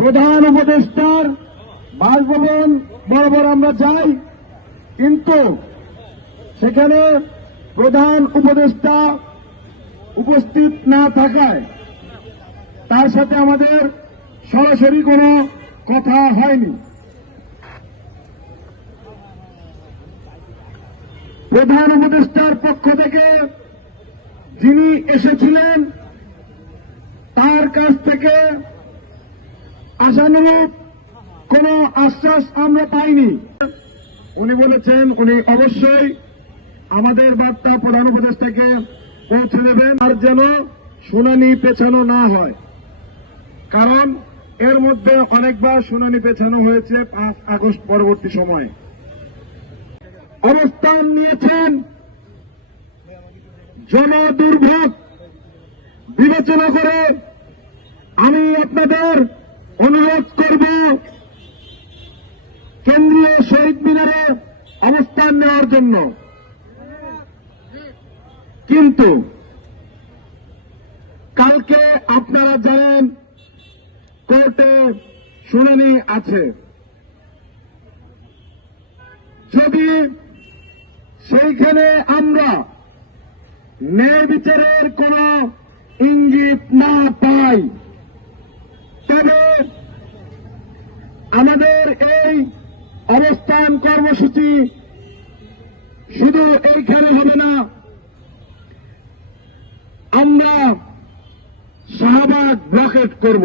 প্রধান উপদেষ্টার বাসভবন বরাবর আমরা যাই, কিন্তু সেখানে প্রধান উপদেষ্টা উপস্থিত না থাকায় তার সাথে আমাদের সরাসরি কোনো কথা হয়নি। প্রধান উপদেষ্টার পক্ষ থেকে যিনি এসেছিলেন তার কাছ থেকে আশানুরূপ কোন আশ্বাস আমরা পাইনি। উনি বলেছেন উনি অবশ্যই আমাদের বার্তা প্রধান উপদেষ্টাকে পৌঁছে দেবেন, আর যেন শুনানি পেছানো না হয়, কারণ এর মধ্যে অনেকবার শুনানি পেছানো হয়েছে 5 আগস্ট পরবর্তী সময়ে। অবস্থান নিয়েছেন জনদুর্ভোগ বিবেচনা করে আমি আপনাদের অনুরোধ করব কেন্দ্রীয় শহীদ মিনারে অবস্থান নেওয়ার জন্য, কিন্তু কালকে আপনারা জানেন কোর্টে শুনানি আছে। যদি সেইখানে আমরা ন্যায় বিচারের কোন ইঙ্গিত না পাই, তবে আমাদের এই অবস্থান কর্মসূচি শুধু এইখানে হবে না, আমরা শাহবাগ ব্লকেট করব।